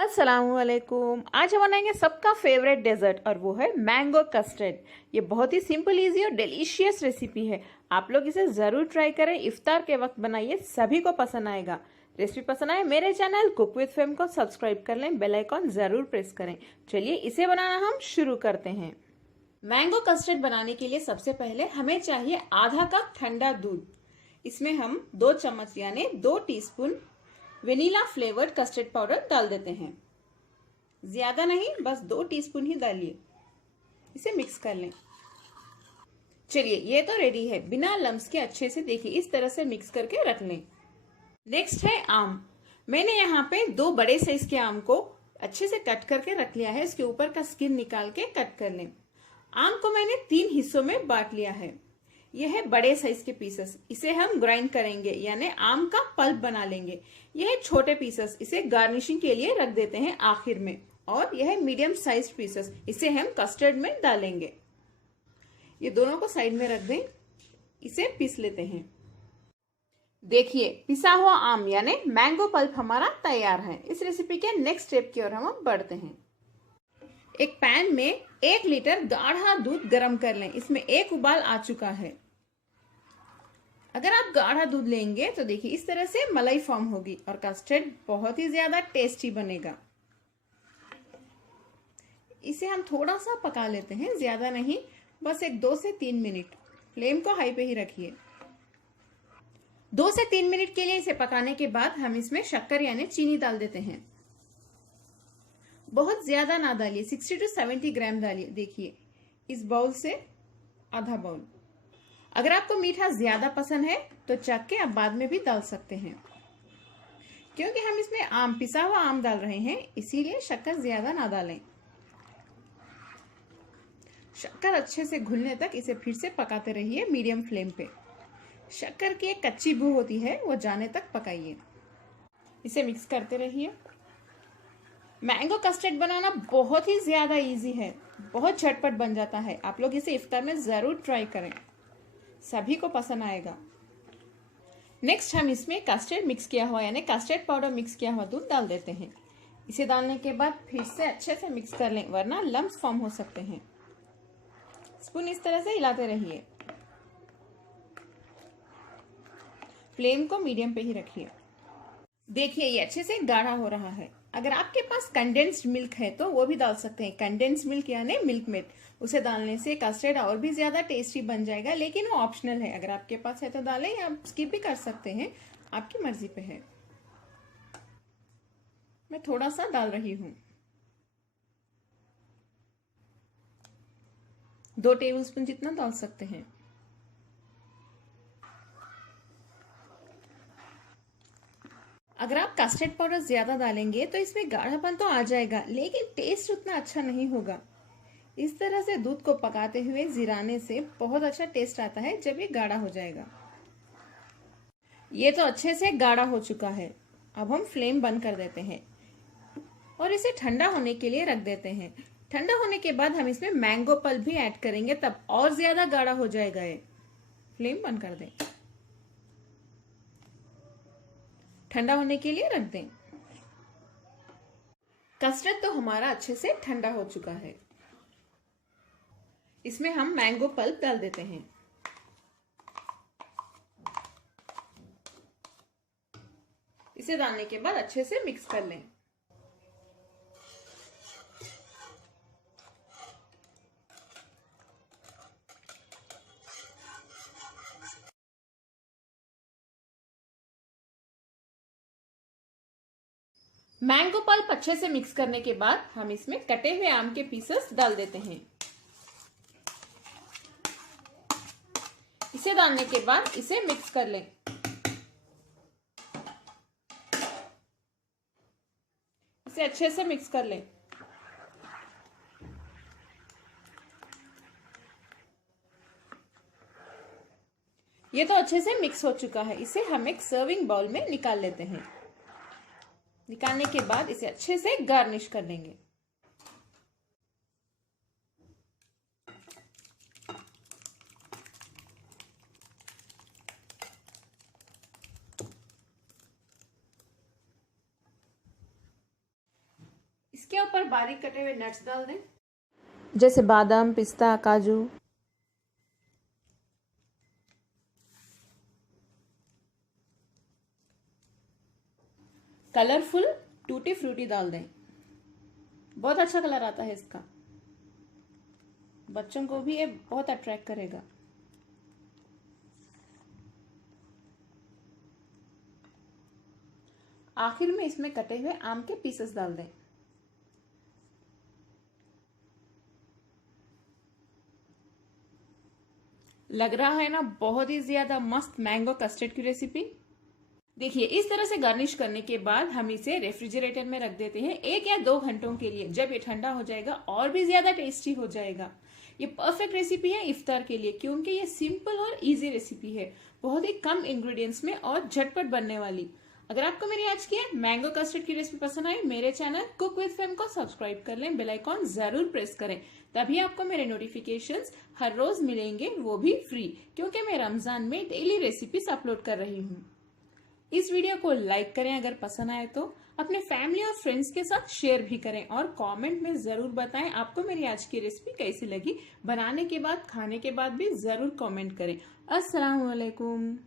अस्सलामुअलैकुम। आज हम बनाएंगे सबका फेवरेट डेजर्ट और वो है मैंगो कस्टर्ड। ये बहुत ही सिंपल, इजी और डिलीशियस रेसिपी है। आप लोग इसे जरूर ट्राई करें, इफ्तार के वक्त बनाइए, सभी को पसंद आएगा। रेसिपी पसंद आए मेरे चैनल कुक विद फेम को सब्सक्राइब कर लें, बेल आइकॉन जरूर प्रेस करें। चलिए इसे बनाना हम शुरू करते हैं। मैंगो कस्टर्ड बनाने के लिए सबसे पहले हमें चाहिए आधा कप ठंडा दूध। इसमें हम 2 चम्मच यानी 2 teaspoon vanilla flavoured custard powder डाल देते हैं। ज्यादा नहीं, बस 2 टीस्पून ही डालिए। इसे मिक्स कर लें। चलिए ये तो रेडी है। बिना लम्स के अच्छे से देखिए इस तरह से मिक्स करके रख लें। नेक्स्ट है आम। मैंने यहाँ पे 2 बड़े साइज के आम को अच्छे से कट करके रख लिया है। इसके ऊपर का स्किन निकाल के कट कर लें। आम को मैंने 3 हिस्सों में बांट लिया है। यह है बड़े साइज के पीसेस, इसे हम ग्राइंड करेंगे यानी आम का पल्प बना लेंगे। यह है छोटे पीसेस, इसे गार्निशिंग के लिए रख देते हैं आखिर में। और यह है मीडियम साइज पीसेस, इसे हम कस्टर्ड में डालेंगे। ये दोनों को साइड में रख दें। इसे पीस लेते हैं। देखिए पिसा हुआ आम यानी मैंगो पल्प हमारा तैयार है। इस रेसिपी के नेक्स्ट स्टेप की ओर हम बढ़ते हैं। एक पैन में 1 लीटर गाढ़ा दूध गर्म कर लें। इसमें 1 उबाल आ चुका है। अगर आप गाढ़ा दूध लेंगे तो देखिए इस तरह से मलाई फॉर्म होगी और कस्टर्ड बहुत ही ज्यादा टेस्टी बनेगा। इसे हम थोड़ा सा पका लेते हैं, ज्यादा नहीं, बस एक 2 से 3 मिनट। फ्लेम को हाई पे ही रखिए। 2 से 3 मिनट के लिए इसे पकाने के बाद हम इसमें शक्कर यानी चीनी डाल देते हैं। बहुत ज्यादा ना डालिए, 60 to 70 ग्राम डालिए। देखिए इस बाउल से आधा बाउल। अगर आपको मीठा ज्यादा पसंद है तो चख के आप बाद में भी डाल सकते हैं। क्योंकि हम इसमें आम, पिसा हुआ आम डाल रहे हैं, इसीलिए शक्कर ज्यादा ना डालें। शक्कर अच्छे से घुलने तक इसे फिर से पकाते रहिए मीडियम फ्लेम पे। शक्कर की एक कच्ची बू होती है, वो जाने तक पकाइए। इसे मिक्स करते रहिए। मैंगो कस्टर्ड बनाना बहुत ही ज्यादा इजी है, बहुत झटपट बन जाता है। आप लोग इसे इफ्तार में जरूर ट्राई करें, सभी को पसंद आएगा। नेक्स्ट हम इसमें कस्टर्ड मिक्स किया हुआ यानी कस्टर्ड पाउडर मिक्स किया हुआ दूध डाल देते हैं। इसे डालने के बाद फिर से अच्छे से मिक्स कर लें, वरना लम्स फॉर्म हो सकते हैं। स्पून इस तरह से हिलाते रहिए। फ्लेम को मीडियम पे ही रखिए। देखिए ये अच्छे से गाढ़ा हो रहा है। अगर आपके पास कंडेंस्ड मिल्क है तो वो भी डाल सकते हैं। कंडेंस्ड मिल्क यानी मिल्क मेड, उसे डालने से कस्टर्ड और भी ज्यादा टेस्टी बन जाएगा, लेकिन वो ऑप्शनल है। अगर आपके पास है तो डालें, या आप स्किप भी कर सकते हैं, आपकी मर्जी पे है। मैं थोड़ा सा डाल रही हूँ, 2 टेबलस्पून जितना डाल सकते हैं। अगर आप कस्टर्ड पाउडर ज्यादा डालेंगे तो इसमें गाढ़ापन तो आ जाएगा, लेकिन टेस्ट उतना अच्छा नहीं होगा। इस तरह से दूध को पकाते हुए जिराने से बहुत अच्छा टेस्ट आता है जब ये गाढ़ा हो जाएगा। ये तो अच्छे से गाढ़ा हो चुका है। अब हम फ्लेम बंद कर देते हैं और इसे ठंडा होने के लिए रख देते हैं। ठंडा होने के बाद हम इसमें मैंगो पल्प भी ऐड करेंगे, तब और ज्यादा गाढ़ा हो जाएगा ये। फ्लेम बंद कर दें, ठंडा होने के लिए रख दें। कस्टर्ड तो हमारा अच्छे से ठंडा हो चुका है। इसमें हम मैंगो पल्प डाल देते हैं। इसे डालने के बाद अच्छे से मिक्स कर लें। मैंगो पल्प अच्छे से मिक्स करने के बाद हम इसमें कटे हुए आम के पीसेस डाल देते हैं। इसे डालने के बाद इसे मिक्स कर लें। इसे अच्छे से मिक्स कर लें। ये तो अच्छे से मिक्स हो चुका है। इसे हम एक सर्विंग बाउल में निकाल लेते हैं। निकालने के बाद इसे अच्छे से गार्निश कर लेंगे। इसके ऊपर बारीक कटे हुए नट्स डाल दें, जैसे बादाम, पिस्ता, काजू। कलरफुल टूटी फ्रूटी डाल दें, बहुत अच्छा कलर आता है इसका, बच्चों को भी ये बहुत अट्रैक्ट करेगा। आखिर में इसमें कटे हुए आम के पीसेस डाल दें। लग रहा है ना बहुत ही ज्यादा मस्त मैंगो कस्टर्ड की रेसिपी। देखिए इस तरह से गार्निश करने के बाद हम इसे रेफ्रिजरेटर में रख देते हैं 1 या 2 घंटों के लिए। जब ये ठंडा हो जाएगा और भी ज्यादा टेस्टी हो जाएगा। ये परफेक्ट रेसिपी है इफ्तार के लिए, क्योंकि ये सिंपल और इजी रेसिपी है, बहुत ही कम इंग्रेडिएंट्स में और झटपट बनने वाली। अगर आपको मेरी आज की मैंगो कस्टर्ड की रेसिपी पसंद आई, मेरे चैनल कुक विद फेम को सब्सक्राइब कर लें, बेल आइकॉन जरूर प्रेस करें, तभी आपको मेरे नोटिफिकेशंस हर रोज मिलेंगे, वो भी फ्री, क्योंकि मैं रमजान में डेली रेसिपीज अपलोड कर रही हूँ। इस वीडियो को लाइक करें, अगर पसंद आए तो अपने फैमिली और फ्रेंड्स के साथ शेयर भी करें और कमेंट में जरूर बताएं आपको मेरी आज की रेसिपी कैसी लगी। बनाने के बाद, खाने के बाद भी जरूर कमेंट करें। अस्सलाम वालेकुम।